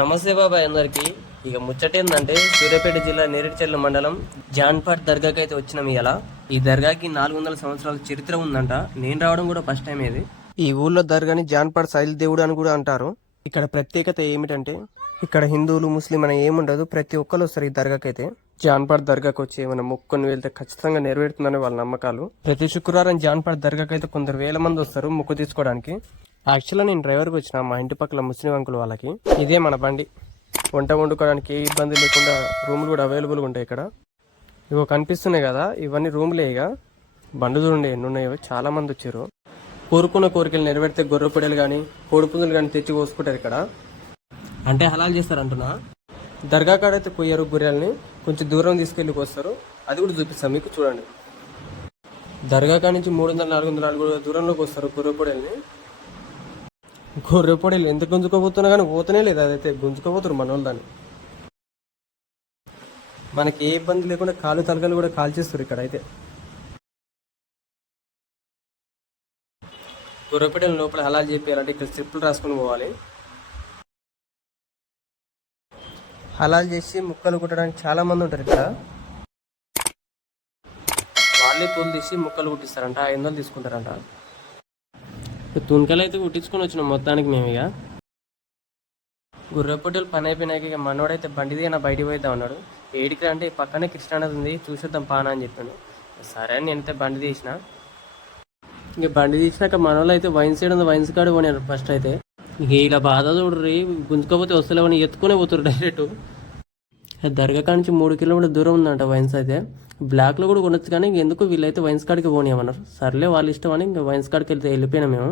నమస్తే బాబాయ్ అందరికి. ఇక ముచ్చటేందంటే సూర్యాపేట జిల్లా నేరేడుచర్ల మండలం జాన్పాట్ దర్గాకి అయితే వచ్చినాం. ఇలా ఈ దర్గాకి 400 సంవత్సరాల చరిత్ర ఉందంట. నేను రావడం కూడా ఫస్ట్ టైం. ఇది ఈ ఊళ్ళో దర్గాని జాన్పాట్ శైలి దేవుడు అని కూడా అంటారు. ఇక్కడ ప్రత్యేకత ఏమిటంటే ఇక్కడ హిందువులు ముస్లిం అని ఏముండదు, ప్రతి ఒక్కరు వస్తారు ఈ దర్గాకి. అయితే జాన్పాట్ దర్గాకి వచ్చి ఏమైనా మొక్కుని వెళ్తే ఖచ్చితంగా నెరవేరుతుందని వాళ్ళ నమ్మకాలు. ప్రతి శుక్రవారం జాన్పాట్ దర్గాకి అయితే కొందరు వేల మంది వస్తారు మొక్కు తీసుకోవడానికి. యాక్చువల్గా నేను డ్రైవర్కి వచ్చిన మా ఇంటి పక్కల ముస్లిం అంకుల్ వాళ్ళకి. ఇదే మన బండి. వంట వండుకోవడానికి ఏ ఇబ్బంది లేకుండా రూములు కూడా అవైలబుల్గా ఉంటాయి ఇక్కడ. ఇవో కనిపిస్తున్నాయి కదా, ఇవన్నీ రూములే. ఇక బండి చూడండి ఎన్ని ఉన్నాయో, చాలా మంది వచ్చారు. కోరుకున్న కోరికలు నెరవేరితే గొర్రె పొడలు కానీ కోడిపుందులు కానీ తెచ్చి కోసుకుంటారు ఇక్కడ. అంటే హలాల్ చేస్తారు అంటున్నా. దర్గా కాడైతే కొయ్యారు గొర్రెల్ని, కొంచెం దూరం తీసుకెళ్ళి కోస్తారు. అది కూడా చూపిస్తాం మీకు, చూడండి. దర్గా కాడ నుంచి 300-400 అడుగుల దూరంలోకి వస్తారు గొర్రె పొడల్ని. గొర్రె పొడలు ఎంత గుంజుకోబోతున్నా కానీ పోతనే లేదు, అదైతే గుంజుకోబోతున్నారు మన వాళ్ళు. దాన్ని మనకి ఏ ఇబ్బంది లేకుండా కాలు తలకాలు కూడా కాల్చేస్తారు ఇక్కడ. అయితే గొర్రెపేటల లోపల హలాల్ చేయాలంటే ఇక్కడ స్ట్రిప్పులు రాసుకొని పోవాలి. హలాల్ చేసి ముక్కలు కుట్టడానికి చాలా మంది ఉంటారు ఇక్కడ. వాళ్ళే తోలు తీసి ముక్కలు కుట్టిస్తారంట, 500 తీసుకుంటారంట. తుణకలు అయితే కుట్టించుకొని వచ్చినాం మొత్తానికి మేము. ఇక గుర్రపొట్టెలు పని అయిపోయినాక ఇక మనోడైతే బండి దిగిన బయటికి పోయిద్దాం అన్నాడు. ఏడికి అంటే పక్కనే కృష్ణానది ఉంది, చూసేద్దాం పానా అని చెప్పాను. సరే అని నేనైతే బండి తీసిన. ఇక బండి తీసినాక మనోళ్ళు అయితే వైన్స్ సైడ్ ఉంది, వైన్స్ కాడ పోయినారు ఫస్ట్. అయితే ఇక ఇలా బాధ చూడరు, గుంజుకోపోతే వస్తలేవని ఎత్తుకునే పోతారు డైరెక్ట్. దర్గా కాడ నుంచి 3 కిలోమీటర్ల దూరం ఉందంట వైన్స్. అయితే బ్లాక్లో కూడా కొనొచ్చు, కానీ ఎందుకు వీళ్ళైతే వైన్స్ కాడికి పోనీయమన్నారు. సర్లే వాళ్ళ ఇష్టం అని ఇంకా వైన్స్ కాడికి వెళ్తే వెళ్ళిపోయినా మేము.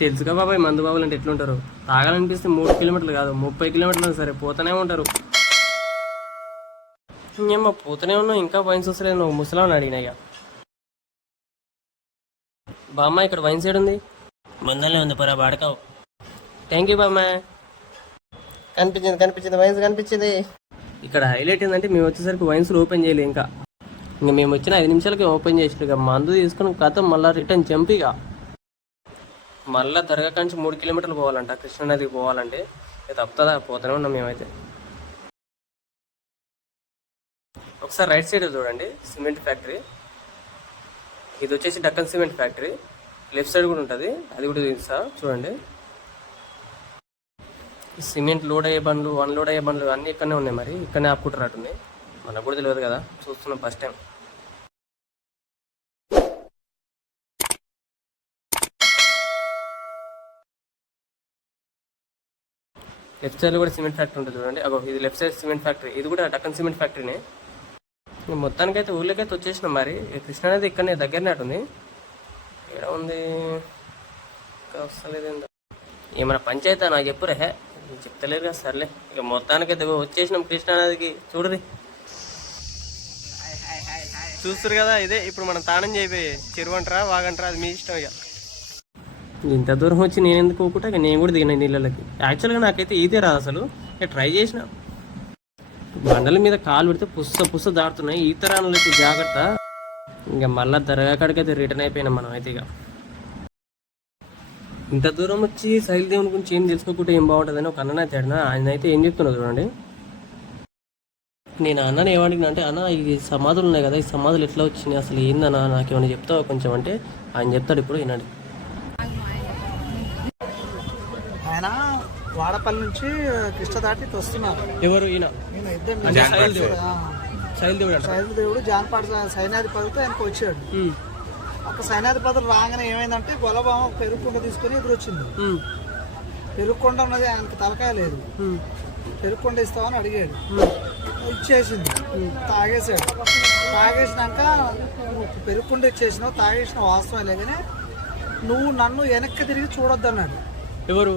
తెలుసుగా బాబాయ్ మందు బాబులు అంటే ఎట్లుంటారు. తాగాలనిపిస్తే 3 కిలోమీటర్లు కాదు 30 కిలోమీటర్లు సరే పోతూనే ఉంటారు. ఏమో పోతూనే ఉన్నావు, ఇంకా వైన్స్ వస్తలేదు. నువ్వు ముసలాన్ని అడిగినా. ఇక బామ్మ ఇక్కడ వైన్ సైడ్ ఉంది, ముందరనే ఉంది, పొరా బాడకావు. థ్యాంక్ యూ బామ్మ. కనిపించింది వైన్స్ కనిపించింది. ఇక్కడ హైలైట్ ఏంటంటే మేము వచ్చేసరికి వైన్స్ ఓపెన్ చేయలేదు. ఇంకా మేము వచ్చిన 5 నిమిషాలకి ఓపెన్ చేసినాం. ఇక మందు తీసుకుని కథ మళ్ళీ రిటర్న్ జంప్. ఇక మళ్ళీ దర్గా నుంచి 3 కిలోమీటర్లు పోవాలంట కృష్ణానదికి పోవాలంటే. ఇది తప్పుతుందా, పోతూనే ఉన్నాం మేమైతే. ఒకసారి రైట్ సైడ్ చూడండి, సిమెంట్ ఫ్యాక్టరీ. ఇది వచ్చేసి Deccan cement factory. Left side కూడా ఉంటుంది, అది కూడా చూపిస్తా చూడండి. సిమెంట్ లోడ్ అయ్యే బండ్లు, అన్లోడ్ అయ్యే బండ్లు అన్నీ ఇక్కడనే ఉన్నాయి. మరి ఇక్కడనే ఆపుకుంటారు అటుంది. మనకు కూడా తెలియదు కదా, చూస్తున్నాం ఫస్ట్ టైం. లెఫ్ట్ సైడ్ కూడా సిమెంట్ ఫ్యాక్టరీ ఉంటుంది చూడండి. అగో ఇది లెఫ్ట్ సైడ్ సిమెంట్ ఫ్యాక్టరీ, ఇది కూడా డక్కన్ సిమెంట్ ఫ్యాక్టరీనే. మొత్తానికైతే ఊళ్ళకైతే వచ్చేసినాం. మరి కృష్ణానది ఇక్కడనే దగ్గరనే అటుంది. ఇక్కడ ఉంది వస్తలేదు. ఏమైనా పంచాయతీ నాకు చెప్పురే, చెప్తలేరు కదా. సర్లే ఇక మొత్తానికైతే వచ్చేసినాం కృష్ణానదికి. చూడరి, చూస్తారు కదా. ఇదే ఇప్పుడు మనం తానం చేయబోయే చెరువు అంటారా వాగంటారా, అది మీ ఇష్టం. ఇక ఇంత దూరం వచ్చి నేను ఎందుకు పోకుండా ఇక నేను కూడా దిగిన నీళ్ళకి. యాక్చువల్గా నాకైతే ఈతే రాదు అసలు. ఇక ట్రై చేసిన. బండల మీద కాలు పెడితే పుస్స దాడుతున్నాయి. ఈత రానులు అయితే జాగ్రత్త. ఇంకా మళ్ళీ దర్గా కాడికైతే రిటర్న్ అయిపోయినాం మనం అయితే. ఇక ఇంత దూరం వచ్చి శైలి దేవుని గురించి ఏం తెలుసుకోకుండా ఏం బాగుంటుందని ఒక అన్న అయితే అడిగిన. ఆయన అయితే ఏం చెప్తున్నా చూడండి. నేను అన్నని ఏమడిగిన అంటే, అన్న ఈ సమాధులు ఉన్నాయి కదా, ఈ సమాధులు ఎట్లా వచ్చినాయి అసలు ఏందన్నా, నాకేమైనా చెప్తావా కొంచెం అంటే ఆయన చెప్తాడు. ఇప్పుడు వినండి. ఆయన వాడపల్లి నుంచి కృష్ణ దాటి వస్తున్నారు. ఎవరు? ఈయన శైలి దేవుడు జాన్పాట్ సైన్యాధిపతితో ఆయనకు వచ్చాడు. ఒక సైన్యాధిపతులు రాగానే ఏమైందంటే గొల్లబామ పెరుగుకుండ తీసుకుని ఎదురొచ్చింది. పెరుగుకొండ ఉన్నది, ఆయనకి తలకాయ లేదు. పెరుగుకొండ ఇస్తామని అడిగాడు, ఇచ్చేసింది. తాగేసాడు. తాగేసినాక పెరుగుకొండ ఇచ్చేసినావు, తాగేసిన వాస్తవం కానీ నువ్వు నన్ను వెనక్కి తిరిగి చూడొద్దు అన్నాడు. ఎవరు?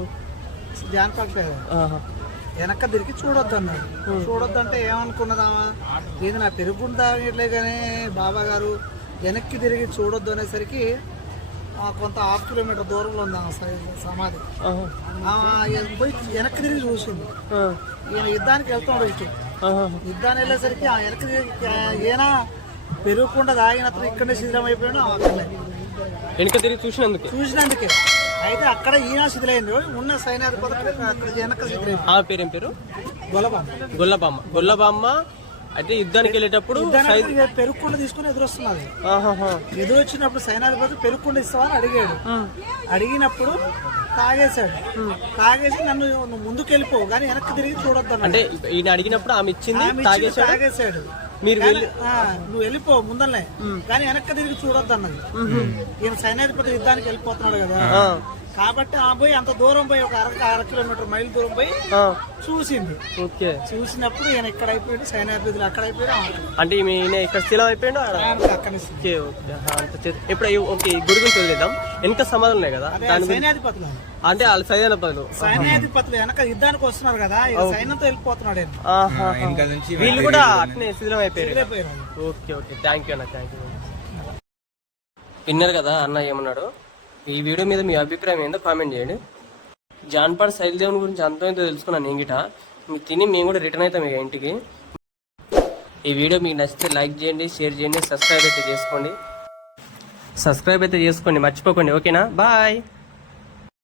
జాన్పాట్ వెనక్కి తిరిగి చూడొద్దు అన్నాడు. చూడొద్దు అంటే ఏమనుకున్నదామా, ఇది నా పెరుగుండ తాగట్లే కానీ బాబా గారు వెనక్కి తిరిగి చూడొద్దు అనేసరికి కొంత 1/2 కిలోమీటర్ దూరంలో ఉంది ఆ సమాధి. పోయి వెనక్కి తిరిగి చూసింది. ఈయన యుద్ధానికి వెళ్తున్నాడు. యుద్ధాన్ని వెళ్ళేసరికి ఆ వెనక్కి తిరిగి ఈయన పెరుగుకుండా తాగిన అతను ఇక్కడనే శిథిలం అయిపోయాడు. అక్కడనే వెనక తిరిగి చూసినందుకే అయితే అక్కడ ఈయన శిథిలైంది ఉన్న సైన్యాధిపతి అక్కడ వెనక శిథిలైంది. ఆ పేరేం పేరు? గొల్లబామ. గొల్లబామ్మ అయితే యుద్ధానికి వెళ్ళేటప్పుడు పెరుగుకుండా తీసుకుని ఎదురొస్తున్నది. ఎదురొచ్చినప్పుడు సైన్యాధిపతి పెరుగుకుండా ఇస్తామని అడిగాడు. అడిగినప్పుడు తాగేశాడు. తాగేసి నువ్వు ముందుకు వెళ్ళిపో కానీ వెనక్కి తిరిగి చూడొద్దు అంటే ఈయన అడిగినప్పుడు ఆమె ఇచ్చింది తాగేశాడు. మీరు నువ్వు వెళ్ళిపో ముందరనే కానీ వెనక్కి తిరిగి చూడొద్దు అన్నది. ఈయన సైన్యాధిపతి యుద్ధానికి వెళ్ళిపోతున్నాడు కదా కాబట్టి ఆ పోయి అంత దూరం పోయి ఒక అర కిలోమీటర్ మైల్ దూరం పోయి చూసింది. చూసినప్పుడు ఈయన ఇక్కడ అయిపోయాడు, సైన్యాధిపతులు అక్కడ అయిపోయాడు. అంటే ఈయన ఇక్కడ స్థిరం అయిపోయాడు అక్కడ. ఇప్పుడు ఓకే గుడి గురించి వదిలేద్దాం. వెనక సమాధానం ఉన్నాయి కదా సైన్యాధిపతులు అంటే వాళ్ళు సైన్యాధిపతులు వెనక యుద్ధానికి వస్తున్నారు కదా సైన్యంతో వెళ్ళిపోతున్నాడు. వీళ్ళు కూడా అట్నే స్థిరం అయిపోయారు. ఓకే ఓకే థ్యాంక్ యూ అన్న, థ్యాంక్ యూ. విన్నారు కదా అన్న ఏమన్నాడు. ఈ వీడియో మీద మీ అభిప్రాయం ఏంటో కామెంట్ చేయండి. జాన్పాడ్ శైలదేవుని గురించి అంతో ఎంతో తెలుసుకున్నాను నేను గిట. మీకు తిని మేము కూడా రిటర్న్ అవుతాం ఇక ఇంటికి. ఈ వీడియో మీకు నచ్చితే లైక్ చేయండి, షేర్ చేయండి, సబ్స్క్రైబ్ అయితే చేసుకోండి. మర్చిపోకండి. ఓకేనా? బాయ్.